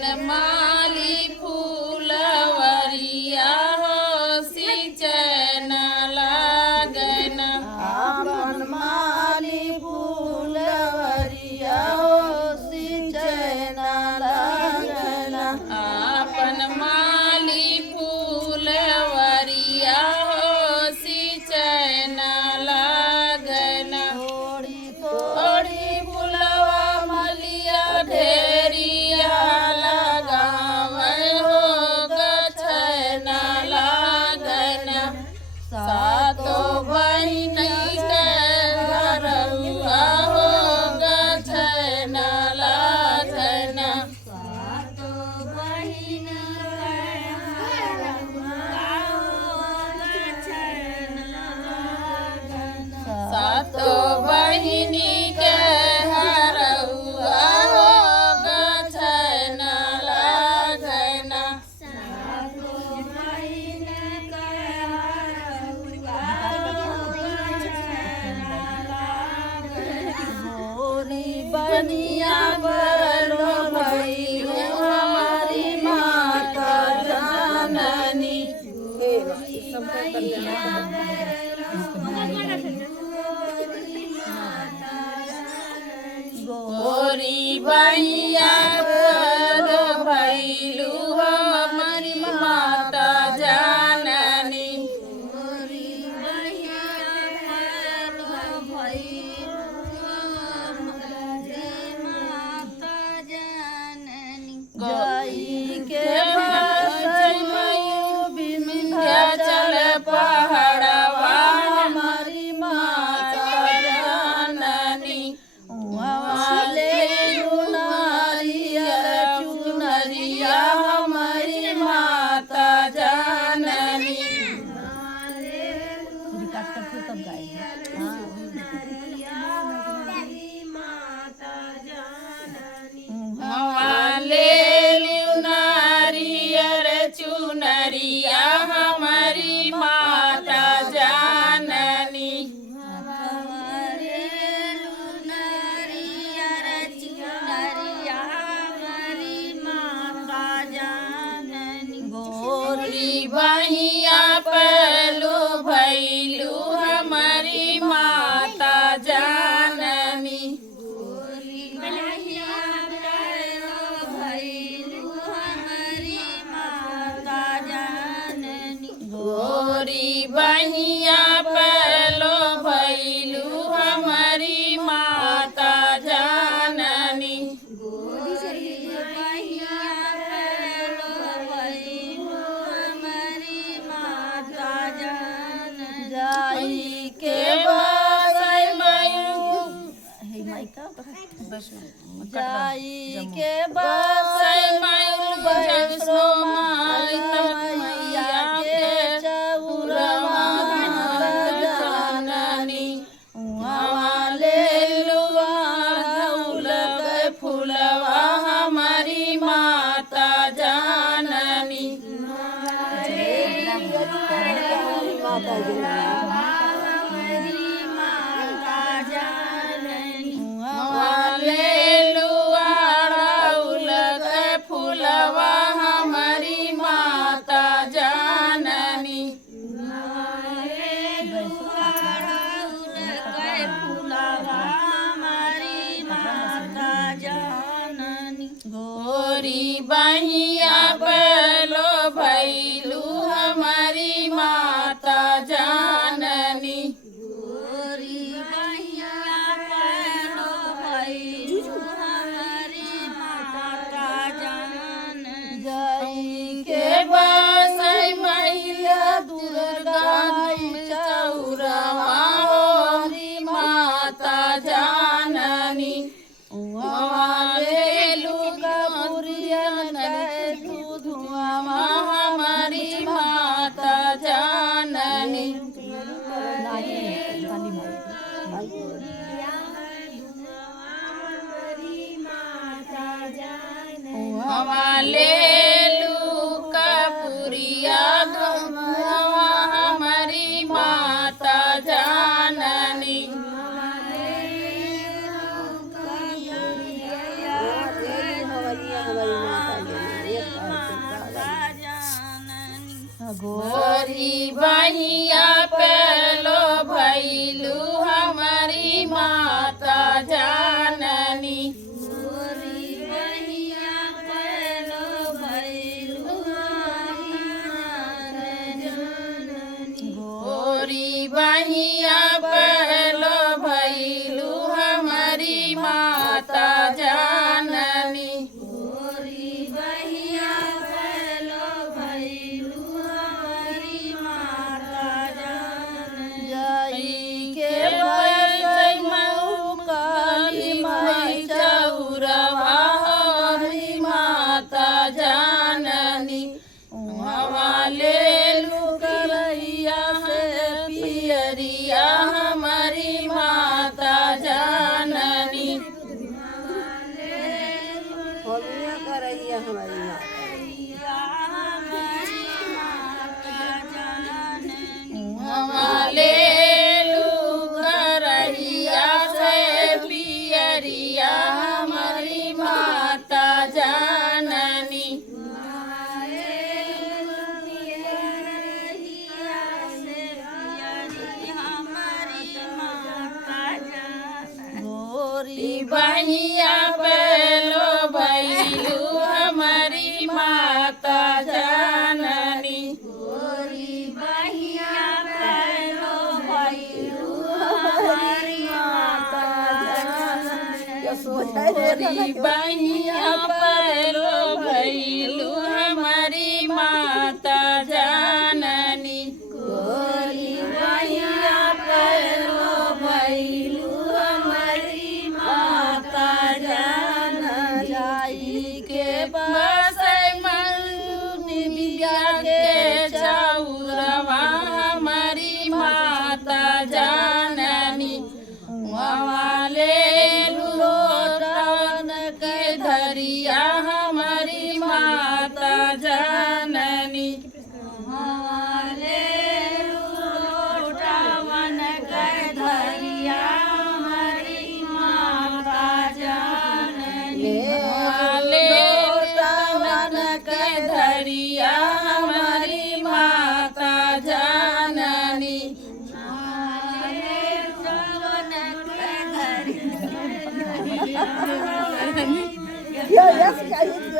माली फूलवरिया हो सिंचन लागन आपन माली फूलवरिया हो सिंचन लागन आपन माली फूलवरिया हो सिंचन लागन थोड़ी थोड़ी फुलवा मलिया ढेरिया लगावे हो गछन लागन सातो बहिन के घरवा हो गछन लागन सातो बहिन सातो बहिनी के हरउआ हो गछन लागन गोरी बनिया बलो भई हमारी माता जननी गोरी बहिया बलो भैलू हमारी माता जननी जाई के विंध्याचल पहाड़वा हमारी माता जननी वाले नारियल चुनरिया हमारी माता जननी हवाले नारियल चुनरिया हमारी माता जननी गोरी बहिया पलो भैलू हमारी माता जननी गोरी बहिया पलो भैलू हमारी माता जननी जाई के बसै मयू जाई के बसै मयू वैष्णो मैया के चौरवा जननी हवाले लुआल फूलवा हमारी माता जननी हवाले लुआल फूलवा हमारी माता जननी गोरी बहिया बलो भैलू हमारी माता जननी जाई के के बसै मैया दुर्गा चौरवा हमारी माता जननी हवाले लुका पुरियन करैया हमारी माता हमाले लुगरहिया से पियरिया हमारी माता जननी गोरी बहिया पेलो भैलू हमारी माता जननी गोरी बहिया पेलो भैलू हमारी माता जननी गोरी बहिया पैलो भैलू हमारी माता जान जाई के बा